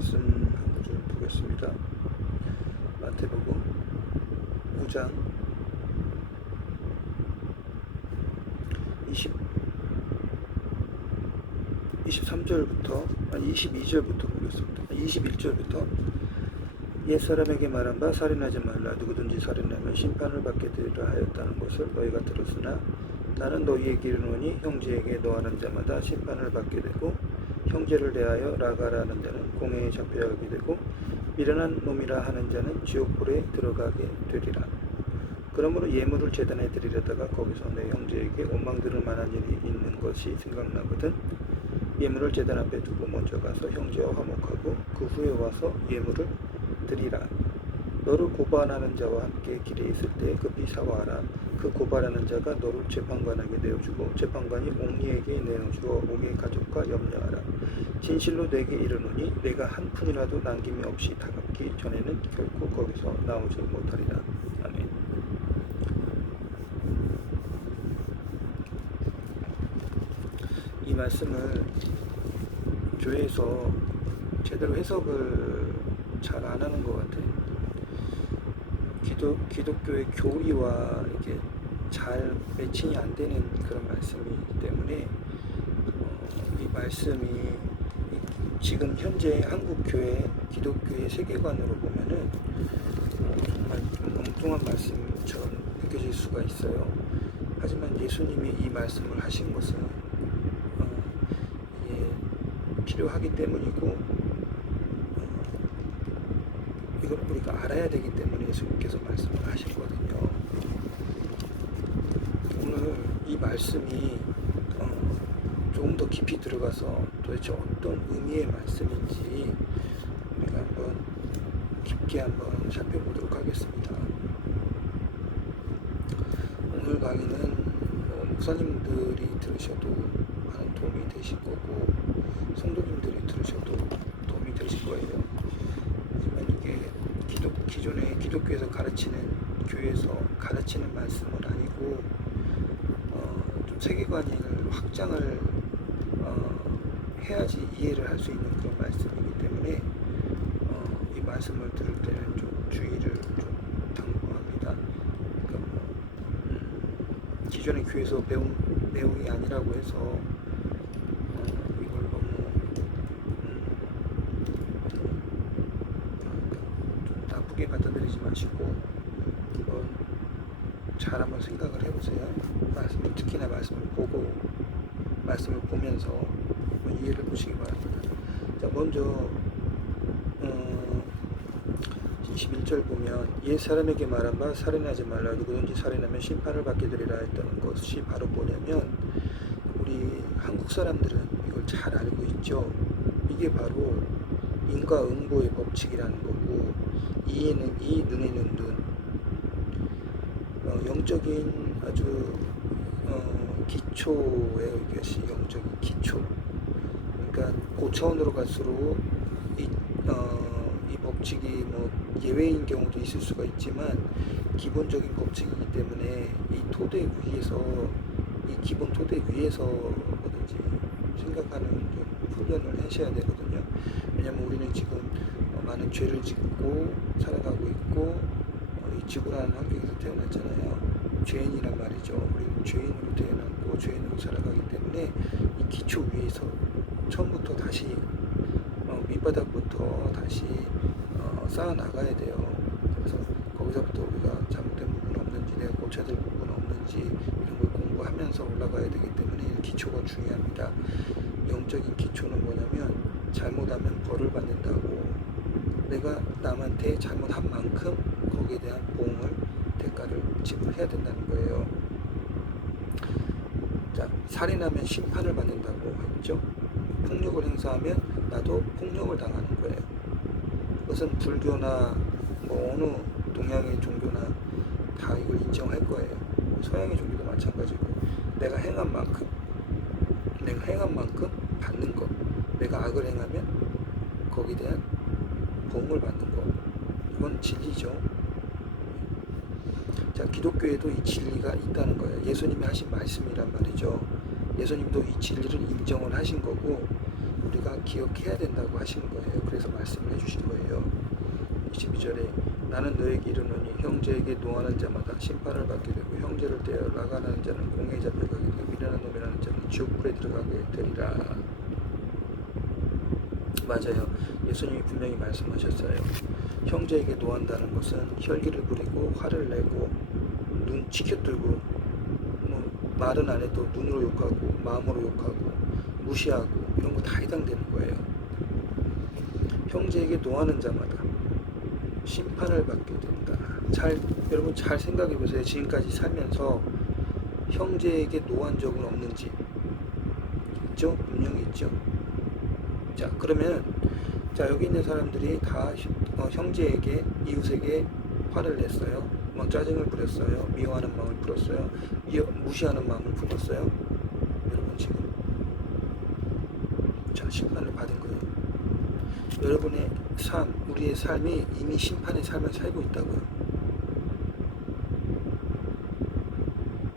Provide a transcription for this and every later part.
말씀 한 구절 보겠습니다. 마태복음 5장 23절부터 22절부터 보겠습니다. 21절부터 옛사람에게 말한 바 살인하지 말라. 누구든지 살인하면 심판을 받게 되리라 하였다는 것을 너희가 들었으나 나는 너희에게 이르노니 형제에게 노하는 자마다 심판을 받게 되고 형제를 대하여 라가라는 자는 공회에 잡혀가게 되고 미련한 놈이라 하는 자는 지옥불에 들어가게 되리라. 그러므로 예물을 제단에 드리려다가 거기서 내 형제에게 원망 들을 만한 일이 있는 것이 생각나거든 예물을 제단 앞에 두고 먼저 가서 형제와 화목하고 그 후에 와서 예물을 드리라. 너를 고발하는 자와 함께 길에 있을 때 급히 사과하라. 그 고발하는 자가 너를 재판관에게 내어주고 재판관이 옥리에게 내어주어 옥의 가족과 염려하라. 진실로 내게 이르노니 내가 한 푼이라도 남김이 없이 다 갚기 전에는 결코 거기서 나오지 못하리라. 아멘. 이 말씀을 교회에서 제대로 해석을 잘 안 하는 것 같아요. 기독교의 교리와 이렇게 잘 매칭이 안 되는 그런 말씀이기 때문에 이 말씀이 지금 현재 한국 교회 기독교의 세계관으로 보면은 정말 좀 엉뚱한 말씀처럼 느껴질 수가 있어요. 하지만 예수님이 이 말씀을 하신 것은 이게 필요하기 때문이고 이걸 우리가 알아야 되기 때문에 예수님께서 말씀을 하셨거든요. 오늘 이 말씀이 조금 더 깊이 들어가서 도대체 어떤 의미의 말씀인지 우리가 한번 깊게 한번 살펴보도록 하겠습니다. 오늘 강의는 목사님들이 들으셔도 많은 도움이 되실 거고 성도님들이 들으셔도 도움이 되실 거예요. 하지만 이게 기존의 기독교에서 가르치는 교회에서 가르치는 말씀은 아니고 좀 세계관을 확장을 해야지 이해를 할 수 있는 그런 말씀이기 때문에 이 말씀을 들을 때는 좀 주의를 좀 당부합니다. 그러니까 기존의 교회에서 배운 내용이 아니라고 해서 이걸 너무 좀 나쁘게 받아들이지 마시고 한번 잘 한번 생각을 해보세요. 말씀을 특히나 말씀을 보고 말씀을 보면서 이해를 보시기 바랍니다. 자, 먼저 21절 보면 옛 사람에게 말한 바 살인하지 말라. 누구든지 살인하면 심판을 받게 되리라 했다는 것이 바로 뭐냐면 우리 한국 사람들은 이걸 잘 알고 있죠. 이게 바로 인과응보의 법칙이라는 거고 이에는 이, 눈에는 눈. 영적인 아주 기초예요. 이것이 영적인 기초. 그러니까 고차원으로 갈수록 이 법칙이 뭐 예외인 경우도 있을 수가 있지만 기본적인 법칙이기 때문에 이 토대 위에서 이 기본 토대 위에서 뭐든지 생각하는 좀 훈련을 하셔야 되거든요. 왜냐하면 우리는 지금 많은 죄를 짓고 살아가고 있고 이 지구라는 환경에서 태어났잖아요. 죄인이란 말이죠. 우리는 죄인으로 태어났고 죄인으로 살아가기 때문에 이 기초 위에서 처음부터 다시 밑바닥부터 다시 쌓아 나가야 돼요. 그래서 거기서부터 우리가 잘못된 부분 없는지 내가 고쳐야 될 부분 없는지 이런 걸 공부하면서 올라가야 되기 때문에 기초가 중요합니다. 영적인 기초는 뭐냐면 잘못하면 벌을 받는다고 내가 남한테 잘못한 만큼 거기에 대한 보응을 대가를 지불해야 된다는 거예요. 자, 살인하면 심판을 받는다고 했죠. 폭력을 행사하면 나도 폭력을 당하는 거예요. 그것은 불교나 뭐 어느 동양의 종교나 다 이걸 인정할 거예요. 서양의 종교도 마찬가지고 내가 행한 만큼 받는 것. 내가 악을 행하면 거기에 대한 보응을 받는 것. 이건 진리죠. 자, 기독교에도 이 진리가 있다는 거예요. 예수님이 하신 말씀이란 말이죠. 예수님도 이 진리를 인정을 하신 거고 우리가 기억해야 된다고 하시는 거예요. 그래서 말씀을 해주신 거예요. 22절에 나는 너에게 이르노니 형제에게 노하는 자마다 심판을 받게 되고 형제를 대하여 나가는 자는 공회에 잡혀가게 되고 미련한 놈이라는 자는 지옥불에 들어가게 되리라. 맞아요. 예수님이 분명히 말씀하셨어요. 형제에게 노한다는 것은 혈기를 부리고 화를 내고 눈 치켜뜨고 뭐 말은 안 해도 눈으로 욕하고 마음으로 욕하고 무시하고 이런 거 다 해당되는 거예요. 형제에게 노하는 자마다 심판을 받게 된다. 여러분 잘 생각해 보세요. 지금까지 살면서 형제에게 노한 적은 없는지 있죠? 분명히 있죠. 자, 그러면 여기 있는 사람들이 다 형제에게 이웃에게 화를 냈어요. 막 짜증을 부렸어요. 미워하는 마음을 풀었어요. 무시하는 마음을 품었어요. 여러분 지금 심판을 받은 거예요. 여러분의 삶, 우리의 삶이 이미 심판의 삶을 살고 있다고요.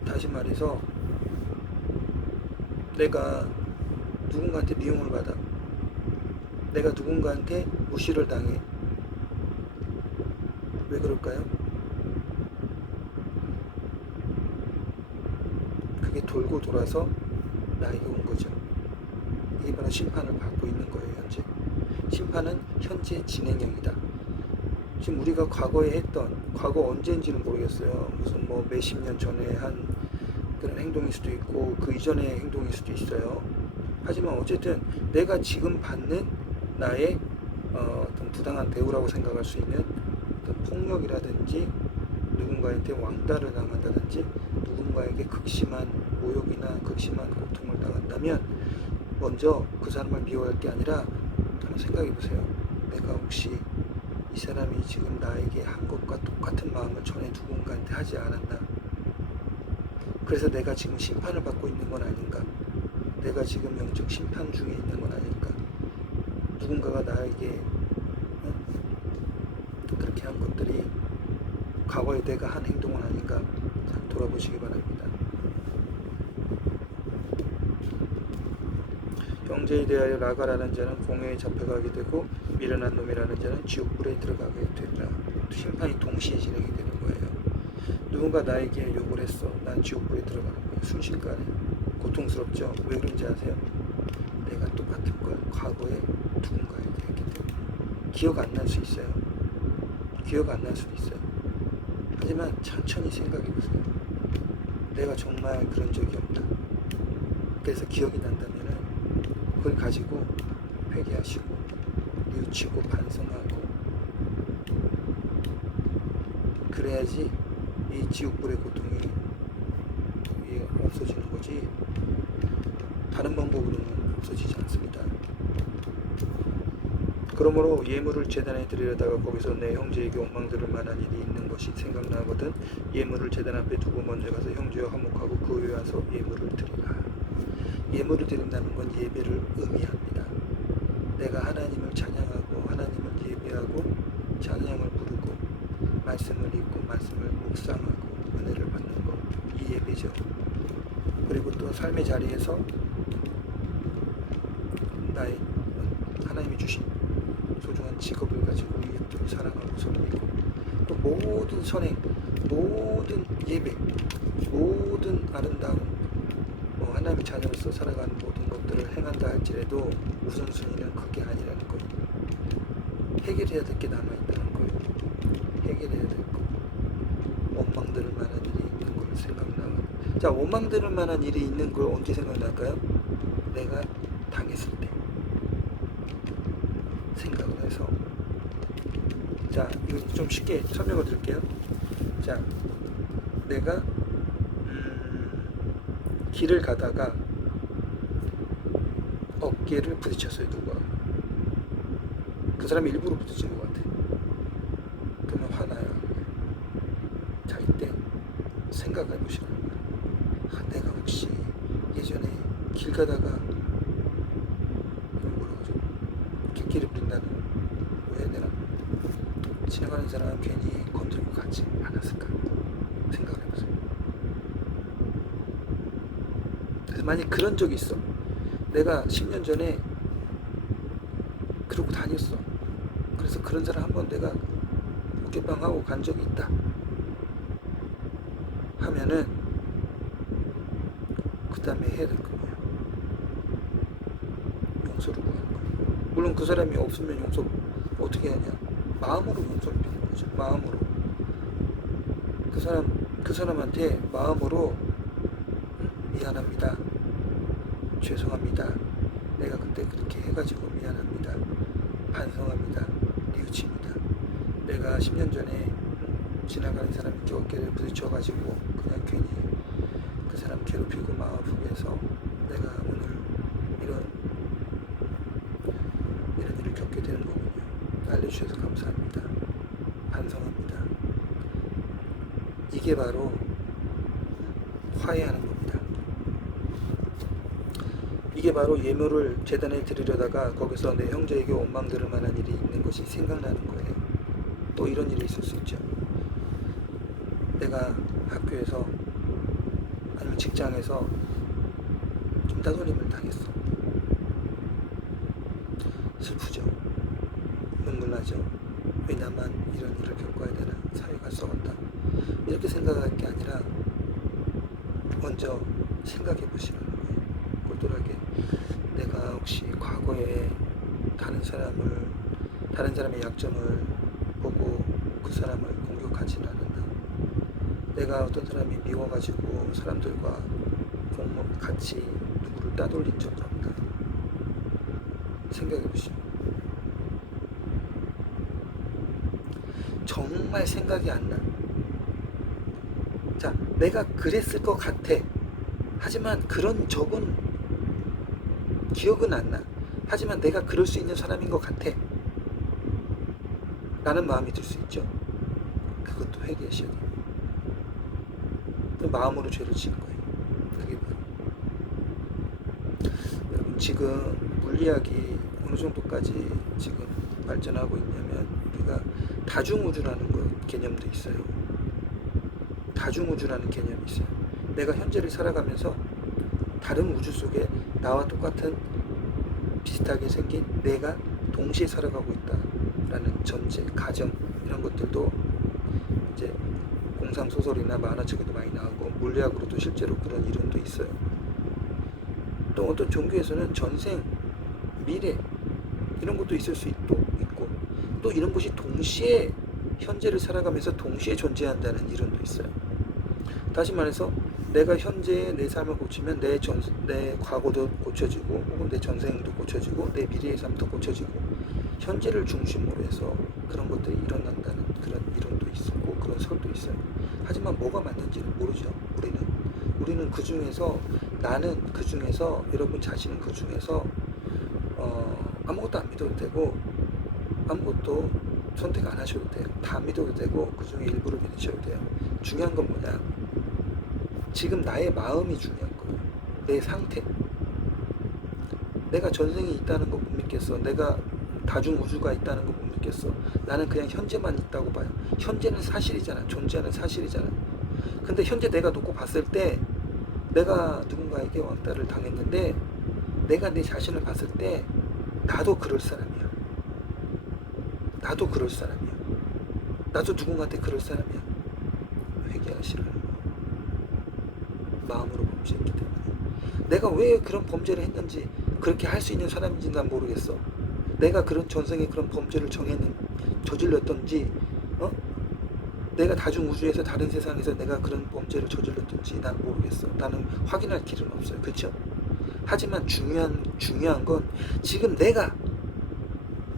다시 말해서 내가 누군가한테 미움을 받아, 내가 누군가한테 무시를 당해. 왜 그럴까요? 그게 돌고 돌아서 나에게 온 거죠. 이게 바로 심판을 받고 있는 거예요. 현재 심판은 현재 진행형이다. 지금 우리가 과거에 했던, 과거 언제인지는 모르겠어요. 무슨 뭐 몇십 년 전에 한 그런 행동일 수도 있고 그 이전의 행동일 수도 있어요. 하지만 어쨌든 내가 지금 받는 나의 어떤 부당한 대우라고 생각할 수 있는 어떤 폭력이라든지 누군가한테 왕따를 당한다든지 누군가에게 극심한 모욕이나 극심한 고통을 당한다면 먼저 그 사람을 미워할 게 아니라 한번 생각해 보세요. 내가 혹시 이 사람이 지금 나에게 한 것과 똑같은 마음을 전에 누군가한테 하지 않았나? 그래서 내가 지금 심판을 받고 있는 건 아닌가? 내가 지금 영적 심판 중에 있는 건 아닐까? 누군가가 나에게 그렇게 한 것들이 과거에 내가 한 행동은 아닌가? 잘 돌아보시기 바랍니다. 형제에 대하여 나가라는 자는 공회에 잡혀가게 되고 미련한 놈이라는 자는 지옥불에 들어가게 되리라. 심판이 동시에 진행이 되는 거예요. 누군가 나에게 욕을 했어. 난 지옥불에 들어가는 거예요. 순식간에. 고통스럽죠? 왜 그런지 아세요? 내가 똑같은 걸 과거에 누군가에게 했기 때문에. 기억 안 날 수 있어요. 기억 안 날 수도 있어요. 하지만 천천히 생각해 보세요. 내가 정말 그런 적이 없나? 그래서 기억이 난다면은 그걸 가지고 회개하시고 뉘우치고 반성하고 그래야지 이 지옥불의 고통이 없어지는 거지 다른 방법으로는 없어지지 않습니다. 그러므로 예물을 제단에 드리려다가 거기서 내 형제에게 원망들을 만한 일이 있는 것이 생각나거든 예물을 제단 앞에 두고 먼저 가서 형제와 화목하고 그 후에 와서 예물을 드리라. 예물을 드린다는 건 예배를 의미합니다. 내가 하나님을 찬양하고 하나님을 예배하고 찬양을 부르고 말씀을 읽고 말씀을 묵상하고 은혜를 받는 것, 이 예배죠. 그리고 또 삶의 자리에서 나의 하나님이 주신 소중한 직업을 가지고 이웃들을 사랑하고 섬기고 또 모든 선행, 모든 예배, 모든 아름다운 하나님의 자녀로서 살아가는 모든 것들을 행한다 할지라도 우선순위는 그게 아니라는 거예요. 해결해야 될 게 남아있다는 거예요. 해결해야 될 거. 원망들을 만한 일이 있는 걸 생각나면 자, 원망들을 만한 일이 있는 걸 언제 생각날까요? 내가 당했을 때 생각을 해서 자, 이거 좀 쉽게 설명을 드릴게요. 자, 내가 길을 가다가 어깨를 부딪혔어요. 누가 그 사람이 일부러 부딪힌 것 같아. 그러면 화나요. 자, 이때 생각해 보시는 거예요. 내가 혹시 예전에 길 가다가 뭐라고 하죠? 객기를 부린다는 왜 내가 지나가는 사람 괜히 건들고 가지 않았을까 생각을 해보세요. 그래서 만약 그런 적이 있어. 내가 10년 전에 그러고 다녔어. 그래서 그런 사람 한번 내가 어깨빵하고 간 적이 있다 하면은 그 다음에 해야 될 거예요. 용서를 구하는 거예요. 물론 그 사람이 없으면 용서 어떻게 하냐? 마음으로 용서를 비는 거죠. 마음으로. 그 사람한테 마음으로 미안합니다. 죄송합니다. 내가 그때 그렇게 해가지고 미안합니다. 반성합니다. 뉘우칩니다. 내가 10년 전에 지나가는 사람이 어깨를 부딪혀가지고 그냥 괜히 그 사람 괴롭히고 마음 아프게 해서 내가 오늘 이런 일을 겪게 되는 거군요. 알려주셔서 감사합니다. 반성합니다. 이게 바로 화해하는 겁니다. 이게 바로 예물을 제단에 드리려다가 거기서 내 형제에게 원망 들을 만한 일이 있는 것이 생각나는 거예요. 또 이런 일이 있을 수 있죠. 내가 학교에서 아니면 직장에서 좀 따돌림을 당했어. 슬프죠. 눈물 나죠. 왜 나만 이런 일을 겪어야 되나? 사회가 썩었다. 이렇게 생각할 게 아니라 먼저 생각해 보시라는 거예요. 똘똘하게 내가 혹시 과거에 다른 사람의 약점을 보고 그 사람을 공격하지는 않았나? 내가 어떤 사람이 미워가지고 사람들과 같이 누구를 따돌린 적은 없나? 생각해 보시오. 정말 생각이 안 나. 자, 내가 그랬을 것 같아. 하지만 그런 적은 기억은 안 나. 하지만 내가 그럴 수 있는 사람인 것 같아. 라는 마음이 들 수 있죠. 그것도 회개하셔야 돼요. 마음으로 죄를 지은 거예요. 그게 바로. 여러분, 지금 물리학이 어느 정도까지 지금 발전하고 있냐면 우리가 다중우주라는 개념도 있어요. 다중우주라는 개념이 있어요. 내가 현재를 살아가면서 다른 우주 속에 나와 똑같은 비슷하게 생긴 내가 동시에 살아가고 있다라는 전제, 가정 이런 것들도 이제 공상소설이나 만화책에도 많이 나오고 물리학으로도 실제로 그런 이론도 있어요. 또 어떤 종교에서는 전생, 미래 이런 것도 있을 수 있고 또 이런 것이 동시에 현재를 살아가면서 동시에 존재한다는 이론도 있어요. 다시 말해서 내가 현재의 내 삶을 고치면 내 과거도 고쳐지고 혹은 내 전생도 고쳐지고 내 미래의 삶도 고쳐지고 현재를 중심으로 해서 그런 것들이 일어난다는 그런 이론도 있고 그런 설도 있어요. 하지만 뭐가 맞는지는 모르죠. 우리는 그 중에서 여러분 자신은 그 중에서 아무것도 안 믿어도 되고 아무것도 선택 안 하셔도 돼요. 다 믿어도 되고 그 중에 일부를 믿으셔도 돼요. 중요한 건 뭐냐? 지금 나의 마음이 중요한 거예요. 내 상태. 내가 전생이 있다는 거 못 믿겠어. 내가 다중우주가 있다는 거 못 믿겠어. 나는 그냥 현재만 있다고 봐요. 현재는 사실이잖아. 존재하는 사실이잖아. 근데 현재 내가 놓고 봤을 때 내가 누군가에게 왕따를 당했는데 내가 내 자신을 봤을 때 나도 그럴 사람이야. 나도 그럴 사람이야. 나도 누군가한테 그럴 사람이야. 회개하시라는 거예요. 마음으로 범죄했기 때문에. 내가 왜 그런 범죄를 했는지 그렇게 할 수 있는 사람인지 난 모르겠어. 내가 그런 전생에 그런 범죄를 저질렀던지 내가 다중우주에서 다른 세상에서 내가 그런 범죄를 저질렀던지 난 모르겠어. 나는 확인할 길은 없어요. 그렇죠? 하지만 중요한 건 지금 내가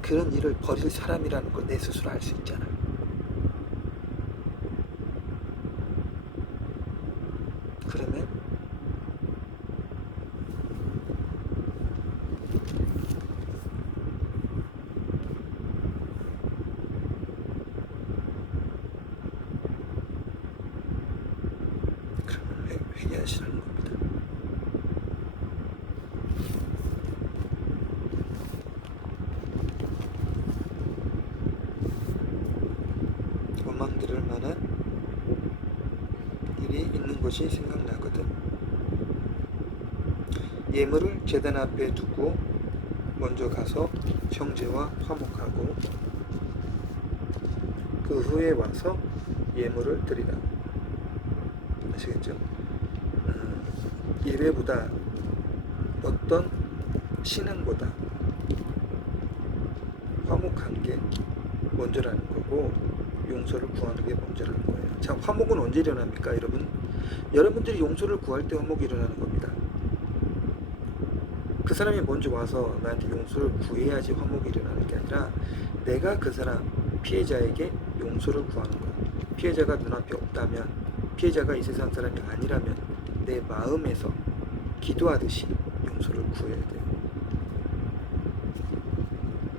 그런 일을 벌일 사람이라는 걸 내 스스로 알 수 있잖아. 그러면 회개하시라는 겁니다. 원망 들을 만한 일이 있는 것이 생각나거든. 예물을 제단 앞에 두고 먼저 가서 형제와 화목하고 그 후에 와서 예물을 드리라. 아시겠죠? 예배보다 어떤 신앙보다 화목한 게 먼저라는 거고 용서를 구하는 게 먼저라는 거예요. 자, 화목은 언제 일어납니까, 여러분? 여러분들이 용서를 구할 때 화목이 일어나는 겁니다. 그 사람이 먼저 와서 나한테 용서를 구해야지 화목이 일어나는 게 아니라 내가 그 사람 피해자에게 용서를 구하는 거예요. 피해자가 눈앞에 없다면, 피해자가 이 세상 사람이 아니라면 내 마음에서 기도하듯이 용서를 구해야 돼요.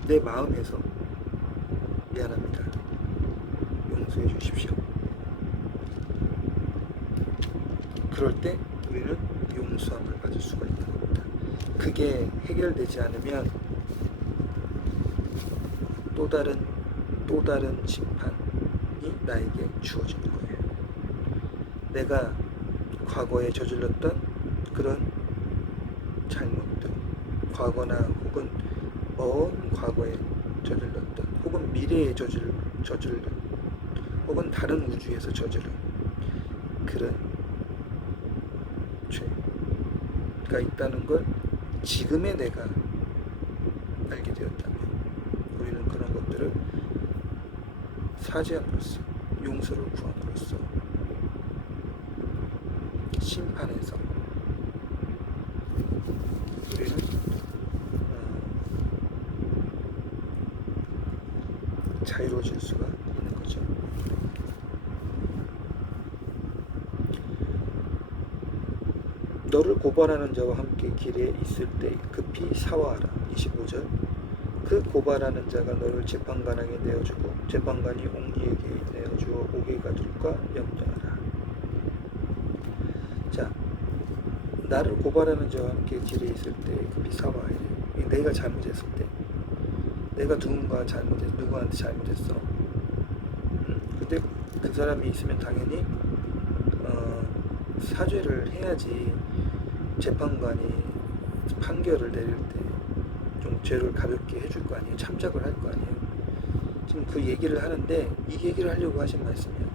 내 마음에서 미안합니다, 용서해 주십시오. 그럴 때 우리는 용서함을 받을 수가 있는 겁니다. 그게 해결되지 않으면 또 다른 심판이 나에게 주어지는 거예요. 내가 과거에 저질렀던 그런 잘못들, 과거나 혹은 먼 과거에 저질렀던, 혹은 미래에 저질른, 혹은 다른 우주에서 저지른 그런 죄가 있다는 걸 지금의 내가 알게 되었다면 우리는 그런 것들을 사죄함으로써, 용서를 구함으로써 심판에서 우리는 자유로워질 수가 있는 거죠. 너를 고발하는 자와 함께 길에 있을 때 급히 사화하라. 25절. 그 고발하는 자가 너를 재판관에게 내어주고 재판관이 옹리에게 내어주어 옥에 가둘까 염려하라. 자, 나를 고발하는 자와 함께 길에 있을 때 급히 사화해야 돼요. 내가 잘못했을 때, 내가 누구한테 잘못했어. 근데 그 사람이 있으면 당연히 사죄를 해야지 재판관이 판결을 내릴 때 좀 죄를 가볍게 해줄 거 아니에요. 참작을 할 거 아니에요. 지금 그 얘기를 하는데 이 얘기를 하려고 하신 말씀이야.